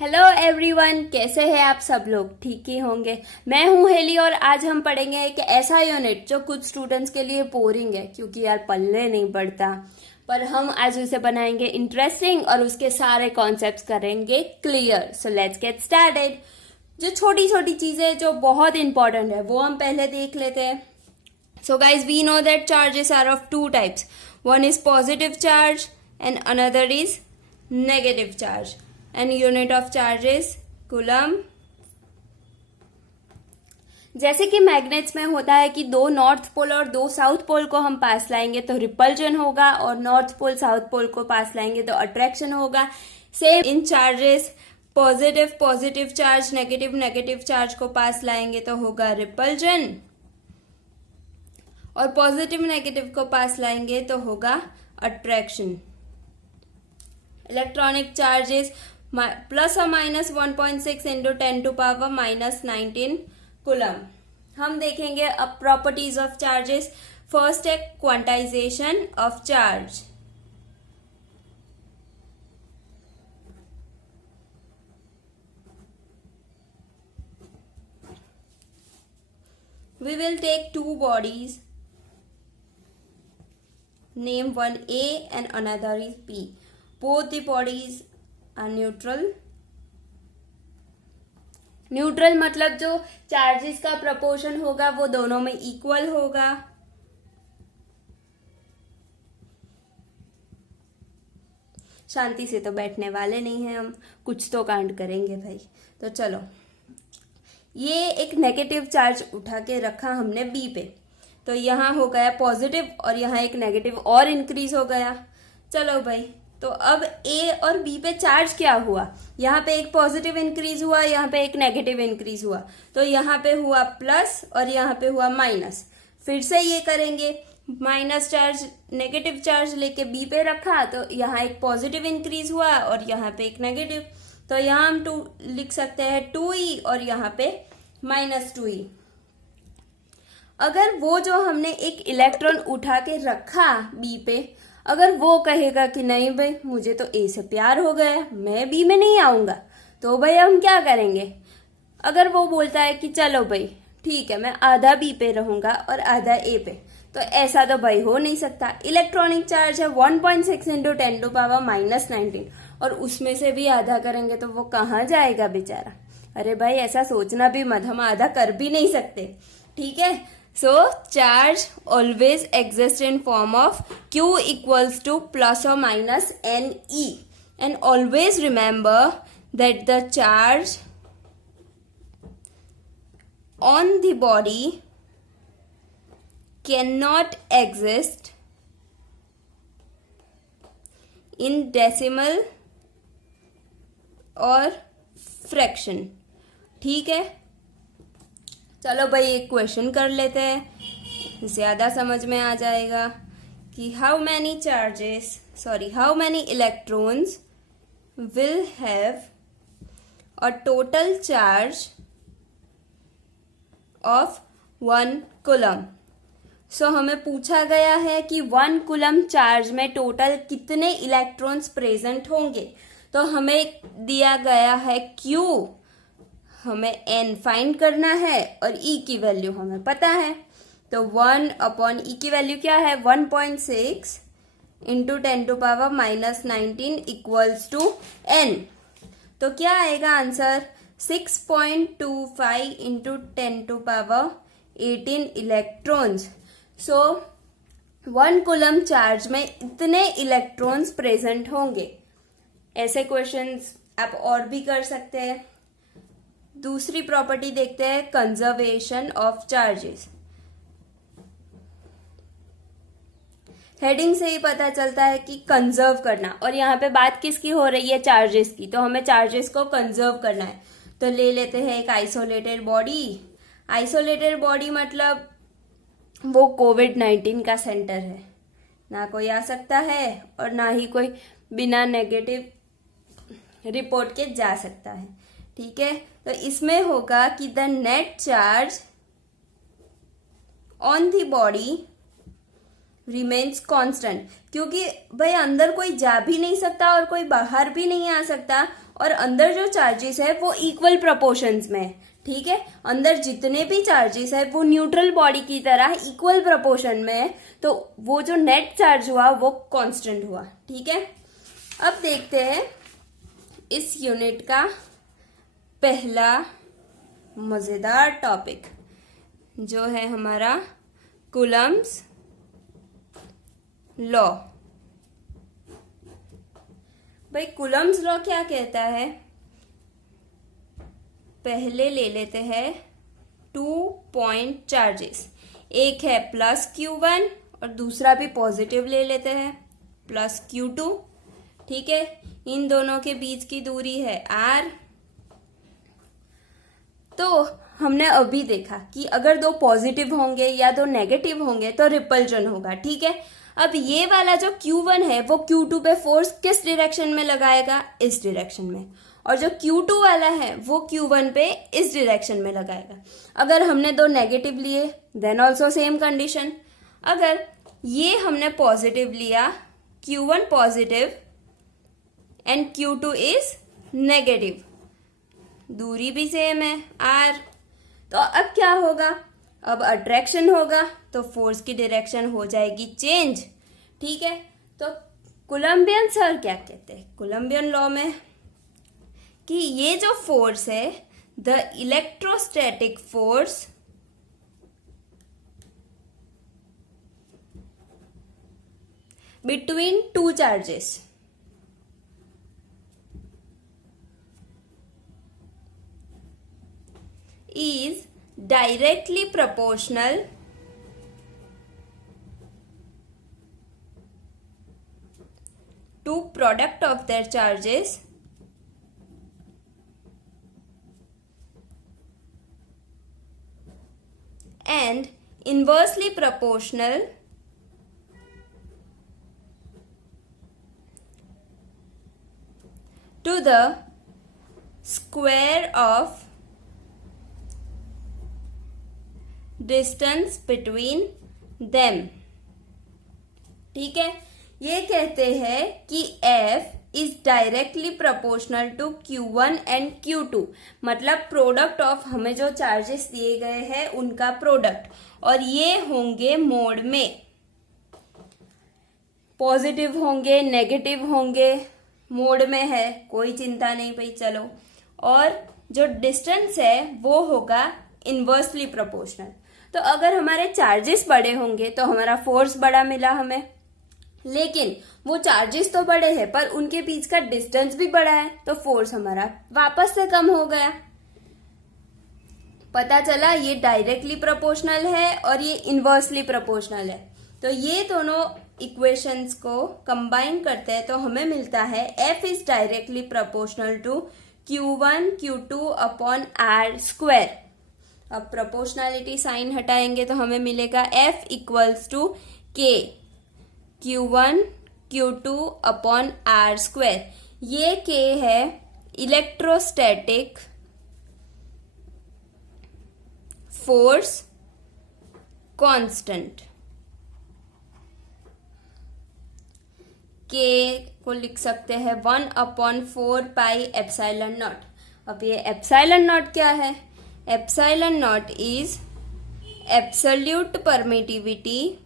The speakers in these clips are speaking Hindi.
हेलो एवरीवन, कैसे हैं आप सब लोग? ठीक ही होंगे। मैं हूं हेली और आज हम पढ़ेंगे एक ऐसा यूनिट जो कुछ स्टूडेंट्स के लिए बोरिंग है क्योंकि यार पढ़ने नहीं पड़ता, पर हम आज उसे बनाएंगे इंटरेस्टिंग और उसके सारे कॉन्सेप्ट्स करेंगे clear. So let's get started. जो छोटी छोटी चीजें जो बहुत इंपॉर्टेंट है वो हम पहले देख लेते हैं। So guys, we know that charges are of two types. One is positive charge and another is negative charge. And unit of charge is coulomb. जैसे कि मैग्नेट्स में होता है कि दो नॉर्थ पोल और दो साउथ पोल को हम पास लाएंगे तो रिपल्जन होगा, और नॉर्थ पोल साउथ पोल को पास लाएंगे तो अट्रैक्शन होगा। Same in charges, positive positive charge, negative negative charge को पास लाएंगे तो होगा रिपल्जन, और पॉजिटिव नेगेटिव को पास लाएंगे तो होगा अट्रैक्शन। इलेक्ट्रॉनिक चार्जेस प्लस और minus 1.6 into 10 to power minus 19 coulomb. हम देखेंगे अब प्रॉपर्टीज ऑफ चार्जेस। फर्स्ट है quantization of charge. We will take two bodies, name one A and another is B. Both the bodies are neutral. Neutral मतलब जो चार्जेस का प्रपोर्शन होगा वो दोनों में इक्वल होगा। शांति से तो बैठने वाले नहीं हैं हम, कुछ तो कांड करेंगे भाई। तो चलो, ये एक नेगेटिव चार्ज उठा के रखा हमने बी पे, तो यहाँ हो गया पॉजिटिव और यहाँ एक नेगेटिव और इंक्रीज हो गया। चलो भाई, तो अब ए और बी पे चार्ज क्या हुआ? यहाँ पे एक पॉजिटिव इंक्रीज हुआ, यहाँ पे एक नेगेटिव इंक्रीज हुआ, तो यहाँ पे हुआ प्लस और यहाँ पे हुआ माइनस। फिर से ये करेंगे, माइनस चार्ज नेगेटिव चार्ज लेके बी पे रखा तो यहाँ एक पॉजिटिव इंक्रीज हुआ और यहाँ पे एक नेगेटिव, तो यहाँ हम 2 लिख सकते हैं 2e और यहाँ पे माइनस 2e। अगर वो जो हमने एक इलेक्ट्रॉन उठा के रखा बी पे, अगर वो कहेगा कि नहीं भाई मुझे तो ए से प्यार हो गया, मैं बी में नहीं आऊंगा, तो भाई हम क्या करेंगे? अगर वो बोलता है कि चलो भाई ठीक है, मैं आधा बी पे रहूंगा और आधा ए पे, तो ऐसा तो भाई हो नहीं सकता। इलेक्ट्रॉनिक चार्ज है 1.6 इंटू 10 टू पावर माइनस 19, और उसमें से भी आधा करेंगे तो वो कहाँ जाएगा बेचारा? अरे भाई ऐसा सोचना भी मत, हम आधा कर भी नहीं सकते। ठीक है, so charge always exists in form of q equals to plus or minus ne, and always remember that the charge on the body cannot exist in decimal और फ्रैक्शन। ठीक है, चलो भाई एक क्वेश्चन कर लेते हैं, ज्यादा समझ में आ जाएगा कि how many electrons will have a total charge of 1 coulomb. So हमें पूछा गया है कि 1 कूलम चार्ज में टोटल कितने इलेक्ट्रॉन्स प्रेजेंट होंगे। तो हमें दिया गया है Q, हमें n फाइंड करना है और E की वैल्यू हमें पता है। तो 1 अपॉन E की वैल्यू क्या है? 1.6 into 10 to power minus 19 equals to n। तो क्या आएगा answer? 6.25 into 10 to power 18 electrons. So 1 coulomb charge में इतने इलेक्ट्रॉन्स प्रेजेंट होंगे। ऐसे क्वेश्चंस आप और भी कर सकते हैं। दूसरी प्रॉपर्टी देखते हैं, कंजर्वेशन ऑफ चार्जेस। हेडिंग से ही पता चलता है कि कंजर्व करना, और यहाँ पे बात किसकी हो रही है? चार्जेस की। तो हमें चार्जेस को कंजर्व करना है, तो ले लेते हैं एक आइसोलेटेड बॉडी। आइसोलेटेड बॉडी मतलब वो कोविड-19 का सेंटर है, ना कोई आ सकता है और ना ही कोई बिना नेगेटिव रिपोर्ट के जा सकता है। ठीक है, तो इसमें होगा कि the net charge on the body remains constant, क्योंकि भाई अंदर कोई जा भी नहीं सकता और कोई बाहर भी नहीं आ सकता, और अंदर जो चार्जेस है वो इक्वल प्रोपोर्शंस में है। ठीक है, अंदर जितने भी चार्जेस है वो न्यूट्रल बॉडी की तरह इक्वल प्रोपोर्शन में है, तो वो जो नेट चार्ज हुआ वो कांस्टेंट हुआ। ठीक है, अब देखते हैं इस यूनिट का पहला मजेदार टॉपिक जो है हमारा कूलम्ब्स लॉ। भाई कूलम्ब्स लॉ क्या कहता है, पहले ले लेते हैं 2 पॉइंट चार्जेस, एक है +Q1 और दूसरा भी पॉजिटिव ले लेते हैं +Q2। ठीक है, इन दोनों के बीच की दूरी है r। तो हमने अभी देखा कि अगर दो पॉजिटिव होंगे या दो नेगेटिव होंगे तो रिपल्जन होगा। ठीक है, अब ये वाला जो Q1 है वो Q2 पे फोर्स किस डायरेक्शन में लगाएगा, इस डायरेक्शन में, और जो Q2 वाला है वो Q1 पे इस डायरेक्शन में लगाएगा। अगर हमने दो नेगेटिव लिए देन ऑल्सो सेम कंडीशन। अगर ये हमने पॉजिटिव लिया, Q1 positive and Q2 is negative, दूरी भी सेम है r, तो अब क्या होगा, अब अट्रैक्शन होगा तो फोर्स की डायरेक्शन हो जाएगी चेंज। ठीक है, तो कोलंबियन सर क्या कहते हैं कोलंबियन लॉ में कि ये जो फोर्स है the electrostatic force between two charges is directly proportional to product of their charges and inversely proportional to the square of distance between them. ठीक है, ये कहते हैं कि F is directly proportional to Q1 and Q2, मतलब प्रोडक्ट ऑफ हमें जो चार्जेस दिए गए हैं उनका प्रोडक्ट, और ये होंगे मोड में, पॉजिटिव होंगे नेगेटिव होंगे, मोड में है कोई चिंता नहीं भाई, चलो। और जो डिस्टेंस है वो होगा इनवर्सली प्रोपोर्शनल। तो अगर हमारे चार्जेस बड़े होंगे तो हमारा फोर्स बड़ा मिला हमें, लेकिन वो चार्जेस तो बड़े हैं पर उनके बीच का डिस्टेंस भी बड़ा है, तो फोर्स हमारा वापस से कम हो गया। पता चला ये डायरेक्टली प्रोपोर्शनल है और ये इनवर्सली प्रोपोर्शनल है। तो ये दोनों इक्वेशंस को कंबाइन करते हैं तो हमें मिलता है F is directly proportional to Q1 Q2 upon r²। अब प्रोपोर्शनैलिटी साइन हटाएंगे तो हमें मिलेगा F equals to K Q1 Q2 upon r²। ये K है इलेक्ट्रोस्टैटिक फोर्स कांस्टेंट। K को लिख सकते हैं 1/4πε0। अब ये ε0 क्या है, ε0 is absolute permittivity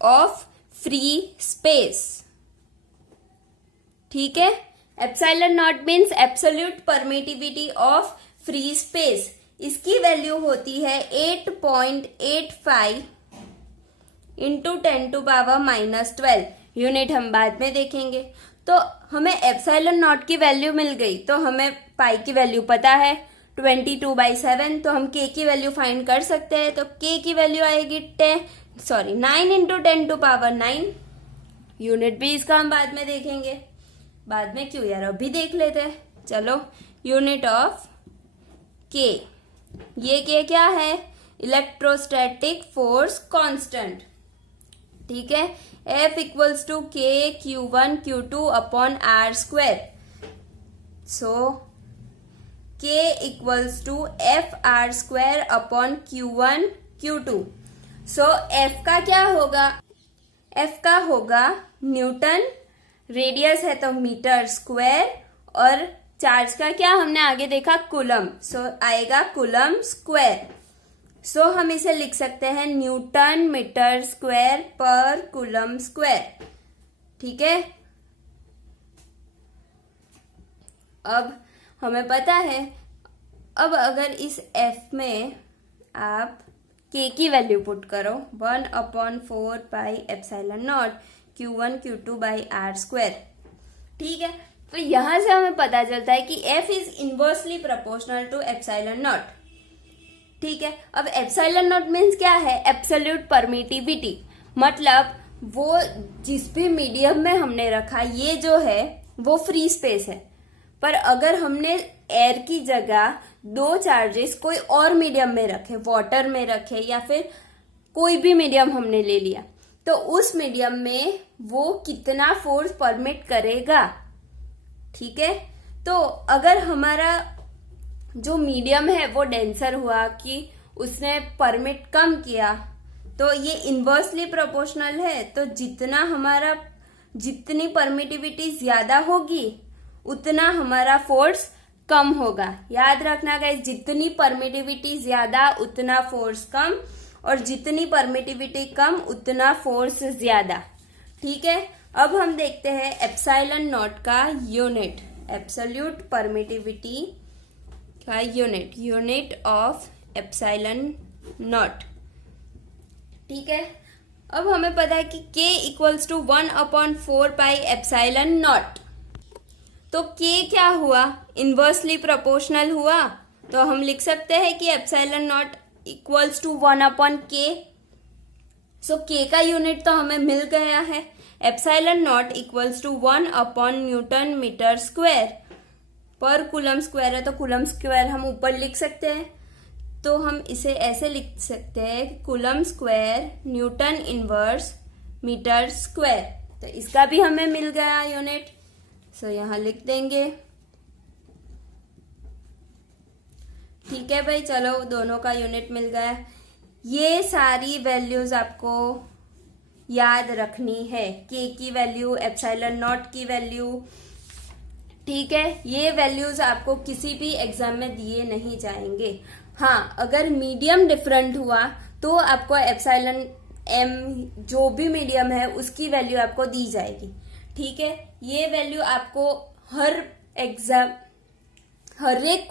of free space. ठीक है, ε0 means absolute permittivity of free space. इसकी वैल्यू होती है 8.85 इंटू 10⁻⁻12। यूनिट हम बाद में देखेंगे। तो हमें ε0 की वैल्यू मिल गई, तो हमें पाई की वैल्यू पता है 22/7, तो हम k की वैल्यू फाइंड कर सकते हैं। तो k की वैल्यू आएगी 9 इंटू 10⁻9। यूनिट भी इसका हम बाद में देखेंगे। बाद में क्यों यार, अभी देख लेते हैं। चलो, यूनिट ऑफ k, ये k क्या है, इलेक्ट्रोस्टैटिक फोर्स कांस्टेंट। ठीक है, F equals to K Q1 Q2 upon r²। So K equals to FR² upon Q1 Q2। So F का क्या होगा, F का होगा न्यूटन, रेडियस है तो मीटर स्क्वायर, और चार्ज का क्या हमने आगे देखा, कूलम, सो आएगा कूलम स्क्वायर। सो हम इसे लिख सकते हैं Newton metre square per coulomb square. ठीक है, अब हमें पता है, अब अगर इस F में आप K की वैल्यू पुट करो 1/4 pi epsilon naught Q1 Q2 by R square. ठीक है, तो यहां से हमें पता चलता है कि F is inversely proportional to epsilon naught. ठीक है, अब एप्सिलॉन नॉट मीन्स क्या है, एब्सोल्यूट परमिटिविटी, मतलब वो जिस भी मीडियम में हमने रखा ये जो है वो फ्री स्पेस है, पर अगर हमने एयर की जगह दो चार्जेस कोई और मीडियम में रखे, वाटर में रखे या फिर कोई भी मीडियम हमने ले लिया, तो उस मीडियम में वो कितना फोर्स परमिट करेगा। ठीक है, तो अगर हमारा जो मीडियम है वो डेंसर हुआ कि उसने परमिट कम किया, तो ये इनवर्सली प्रोपोर्शनल है, तो जितनी परमिटिविटी ज्यादा होगी उतना हमारा फोर्स कम होगा। याद रखना गाइस, जितनी परमिटिविटी ज्यादा उतना फोर्स कम, और जितनी परमिटिविटी कम उतना फोर्स ज्यादा। ठीक है, अब हम देखते हैं एप्सिलॉन नॉट का यूनिट, एब्सोल्यूट परमिटिविटी का यूनिट ऑफ एप्सिलॉन नॉट। ठीक है, अब हमें पता है कि K equals to 1/4 pi epsilon naught, तो K क्या हुआ, इनवर्सली प्रोपोर्शनल हुआ, तो हम लिख सकते हैं कि epsilon not equals to 1/K। So K का यूनिट तो हमें मिल गया है, एप्सिलॉन नॉट इक्वल्स टू 1/न्यूटन metre square per coulomb square है, तो कूलम स्क्वायर हम ऊपर लिख सकते हैं, तो हम इसे ऐसे लिख सकते हैं coulomb square newton inverse metre square, तो इसका भी हमें मिल गया यूनिट। सो यहां लिख देंगे। ठीक है भाई, चलो दोनों का यूनिट मिल गया। ये सारी वैल्यूज आपको याद रखनी है, K की वैल्यू, एप्सिलॉन नॉट की वैल्यू। ठीक है, ये वैल्यूज आपको किसी भी एग्जाम में दिए नहीं जाएंगे। हाँ, अगर मीडियम डिफरेंट हुआ तो आपको एप्सिलॉन M जो भी मीडियम है उसकी वैल्यू आपको दी जाएगी। ठीक है, ये वैल्यू आपको हर एग्जाम, हर एक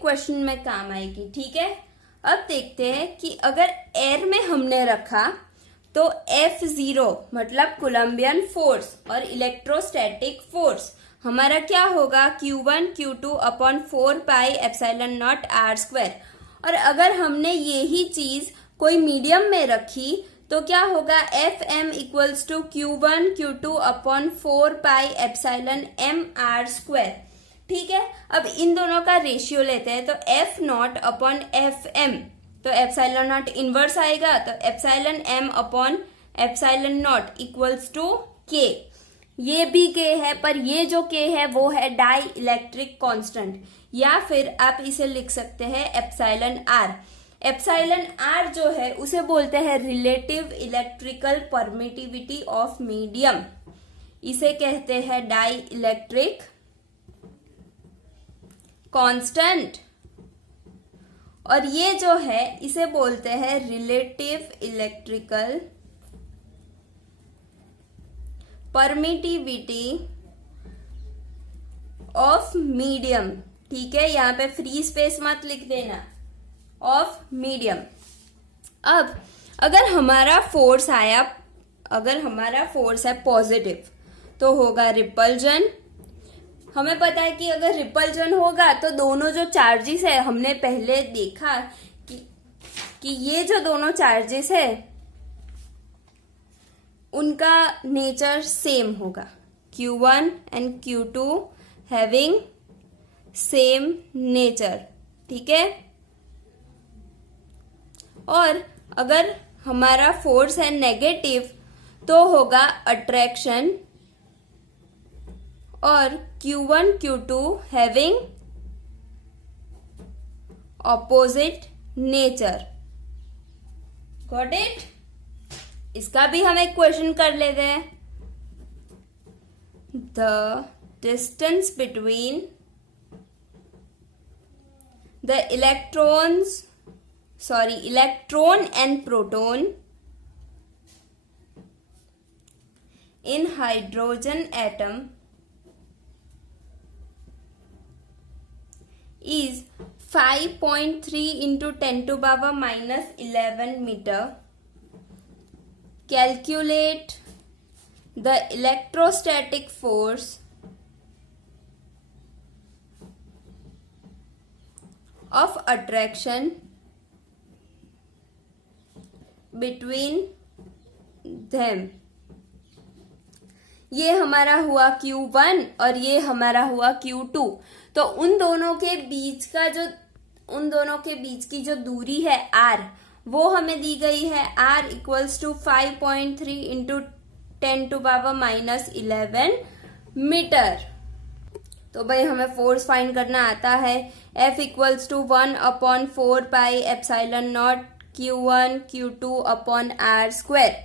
क्वेश्चन में काम आएगी। ठीक है, अब देखते हैं कि अगर एयर में हमने रखा तो F0 मतलब कोलम्बियन फोर्स और इलेक्ट्रोस्टैटिक फोर्स हमारा क्या होगा, Q1 Q2/4 pi epsilon naught R square. और अगर हमने यही चीज कोई मीडियम में रखी तो क्या होगा, Fm equals to Q1 Q2/4 pi epsilon m R square. ठीक है, अब इन दोनों का रेशियो लेते हैं, तो F0/Fm, तो एप्सिलॉन नॉट इनवर्स आएगा, तो एप्सिलॉन m/एप्सिलॉन नॉट इक्वल्स टू K। ये भी K है, पर ये जो K है वो है डाई इलेक्ट्रिक कांस्टेंट, या फिर आप इसे लिख सकते हैं एप्सिलॉन R। एप्सिलॉन R जो है उसे बोलते हैं relative electrical permittivity of medium, इसे कहते हैं डाई इलेक्ट्रिक कांस्टेंट। और ये जो है इसे बोलते हैं relative electrical permittivity of medium. ठीक है, यहां पे फ्री स्पेस मत लिख देना, ऑफ मीडियम। अब अगर हमारा फोर्स है पॉजिटिव तो होगा रिपल्जन। हमें पता है कि अगर रिपल्जन होगा तो दोनों जो चार्जेस है, हमने पहले देखा कि ये जो दोनों चार्जेस है उनका नेचर सेम होगा, Q1 and Q2 having same nature. ठीक है, और अगर हमारा फोर्स है नेगेटिव तो होगा अट्रैक्शन, और Q1 Q2 having opposite nature. Got it? इसका भी हम एक क्वेश्चन कर लेते हैं। The distance between the electron and proton in hydrogen atom is 5.3 into 10 to power minus 11 meter. Calculate the electrostatic force of attraction between them. ये हमारा हुआ Q1 और ये हमारा हुआ Q2। तो उन दोनों के बीच की जो दूरी है R, वो हमें दी गई है। R equals to 5.3 into 10 to power minus 11 metre. तो भाई हमें फोर्स फाइंड करना आता है। F equals to 1/4 pi epsilon naught Q1 Q2 upon R square.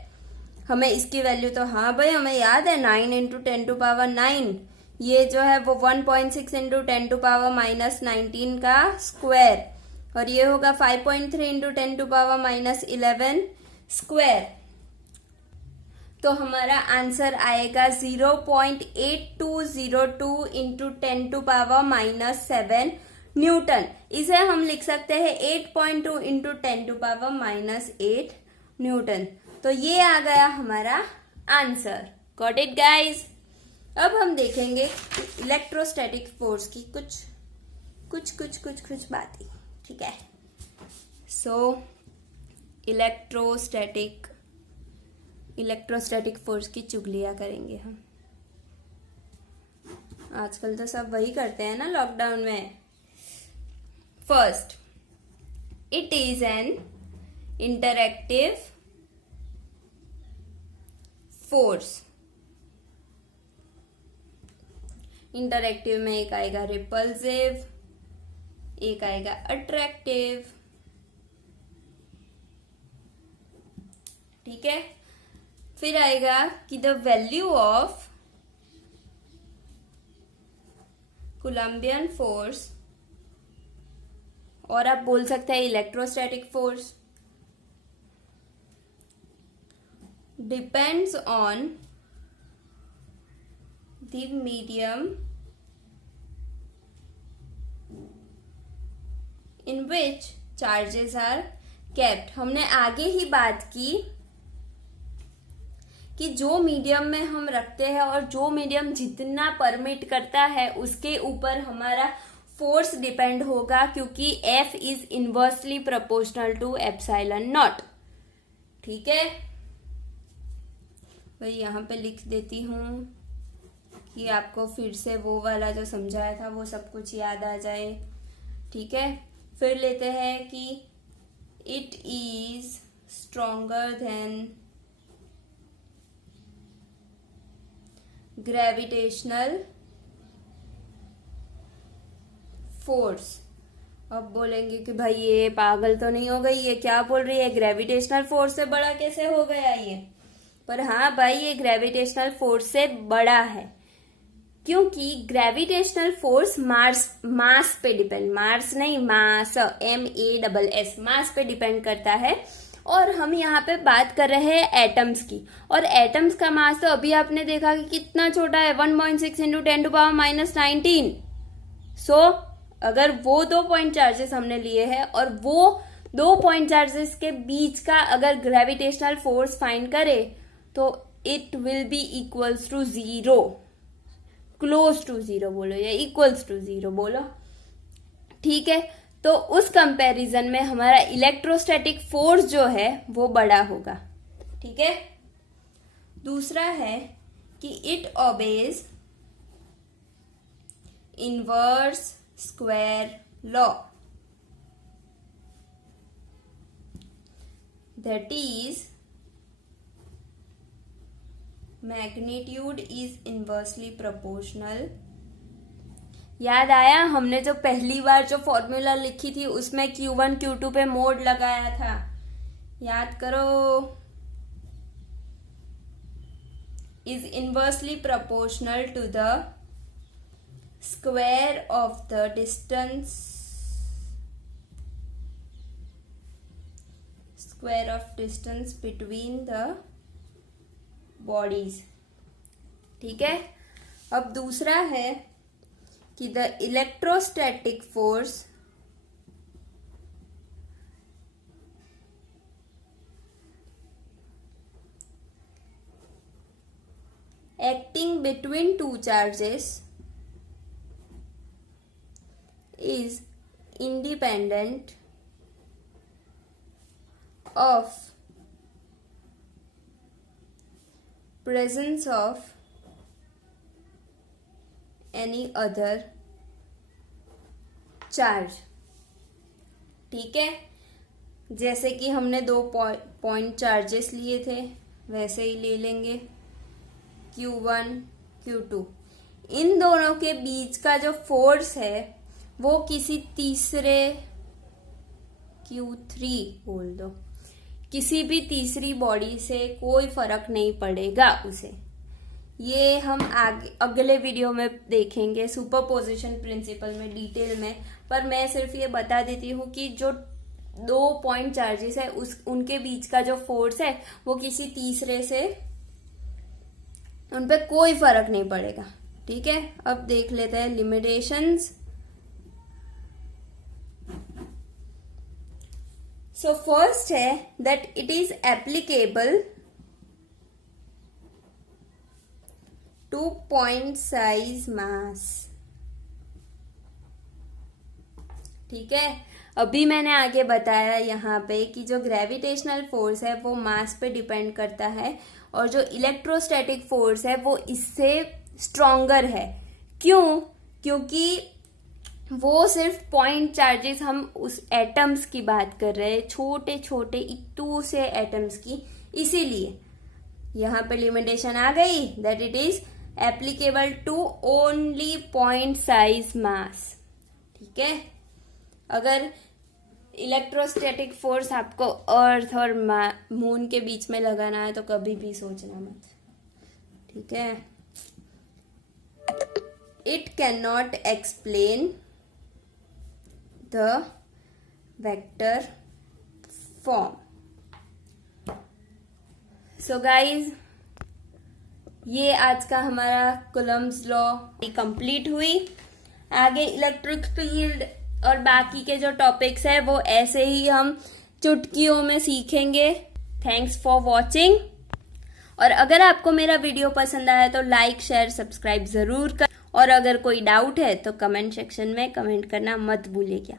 हमें इसकी वैल्यू तो हाँ भाई हमें याद है, 9 इंटू 10 टू पावर 9। ये जो है वो 1.6 इंटू 10 टू पावर माइनस 19 का स्क्वायर, और ये होगा 5.3 into 10 to power minus 11 square. तो हमारा आंसर आएगा 0.8202 into 10 to power minus 7 newton. इसे हम लिख सकते हैं 8.2 into 10 to power minus 8 newton. तो ये आ गया हमारा आंसर। Got it guys. अब हम देखेंगे इलेक्ट्रोस्टैटिक फोर्स की कुछ बातें। ठीक है, सो इलेक्ट्रोस्टैटिक फोर्स की चुगलियां करेंगे हम। आजकल तो सब वही करते हैं ना लॉकडाउन में। First, it is an interactive force. Interactive में एक आएगा रिपल्सिव, एक आएगा अट्रैक्टिव। ठीक है, फिर आएगा कि the value of Coulombian force, और आप बोल सकते हैं electrostatic force, depends on the medium in which charges are kept। हमने आगे ही बात की कि जो मीडियम में हम रखते हैं और जो मीडियम जितना परमिट करता है उसके ऊपर हमारा फोर्स डिपेंड होगा, क्योंकि F is inversely proportional to epsilon naught. ठीक है भाई, यहाँ पे लिख देती हूँ कि आपको फिर से वो वाला जो समझाया था वो सब कुछ याद आ जाए। ठीक है, फिर लेते हैं कि it is stronger than gravitational force. अब बोलेंगे कि भाई ये पागल तो नहीं हो गई, ये क्या बोल रही है, ग्रेविटेशनल फोर्स से बड़ा कैसे हो गया ये। पर हाँ भाई, ये ग्रेविटेशनल फोर्स से बड़ा है, क्योंकि ग्रेविटेशनल फोर्स मास पे डिपेंड, मास नहीं मास, MASS, मास पे डिपेंड करता है। और हम यहाँ पे बात कर रहे हैं एटम्स की, और एटम्स का मास तो अभी आपने देखा कि कितना छोटा है, 1.6 इंटू 10 टू पावर माइनस 19। सो अगर वो 2 पॉइंट चार्जेस हमने लिए हैं और वो 2 पॉइंट चार्जेस के बीच का अगर ग्रेविटेशनल फोर्स फाइंड करे तो it will be equals to 0, close to 0 बोलो या इक्वल्स टू 0 बोलो। ठीक है, तो उस कंपैरिजन में हमारा इलेक्ट्रोस्टैटिक फोर्स जो है वो बड़ा होगा। ठीक है, दूसरा है कि it obeys inverse square law, that is magnitude is inversely proportional. याद आया, हमने जो पहली बार जो फॉर्मूला लिखी थी उसमें Q1 Q2 पे मोड लगाया था, याद करो। is inversely proportional to the square of the distance between the bodies. ठीक है. अब दूसरा है कि the electrostatic force acting between two charges is independent of presence of any other charge. ठीक है. जैसे कि हमने दो पॉइंट चार्जेस लिए थे वैसे ही ले लेंगे Q1 Q2. इन दोनों के बीच का जो फोर्स है वो किसी तीसरे Q3 बोल दो, किसी भी तीसरी बॉडी से कोई फर्क नहीं पड़ेगा उसे. ये हम आगे अगले वीडियो में देखेंगे सुपरपोजिशन प्रिंसिपल में डिटेल में. पर मैं सिर्फ ये बता देती हूँ कि जो दो पॉइंट चार्जेस है उनके बीच का जो फोर्स है वो किसी तीसरे से उन पे कोई फर्क नहीं पड़ेगा. ठीक है. अब देख लेते हैं लिमिटेशंस. सो फर्स्ट है that it is applicable to point size mass. ठीक है. अभी मैंने आगे बताया यहाँ पे कि जो ग्रेविटेशनल फोर्स है वो मास पे डिपेंड करता है और जो इलेक्ट्रोस्टैटिक फोर्स है वो इससे स्ट्रॉन्गर है. क्यों? क्योंकि वो सिर्फ पॉइंट चार्जेस, हम उस एटम्स की बात कर रहे हैं, छोटे छोटे इतू से एटम्स की. इसीलिए यहाँ पे लिमिटेशन आ गई that it is applicable to only point size mass. ठीक है. अगर इलेक्ट्रोस्टैटिक फोर्स आपको अर्थ और मून के बीच में लगाना है तो कभी भी सोचना मत. ठीक है. It can not explain the vector form. So guys, ये आज का हमारा कूलम्ब्स लॉ कंप्लीट हुई. आगे इलेक्ट्रिक फील्ड और बाकी के जो टॉपिक्स है वो ऐसे ही हम चुटकियों में सीखेंगे. Thanks for watching. और अगर आपको मेरा वीडियो पसंद आया तो लाइक शेयर सब्सक्राइब जरूर कर. और अगर कोई डाउट है तो कमेंट सेक्शन में कमेंट करना मत भूलिएगा.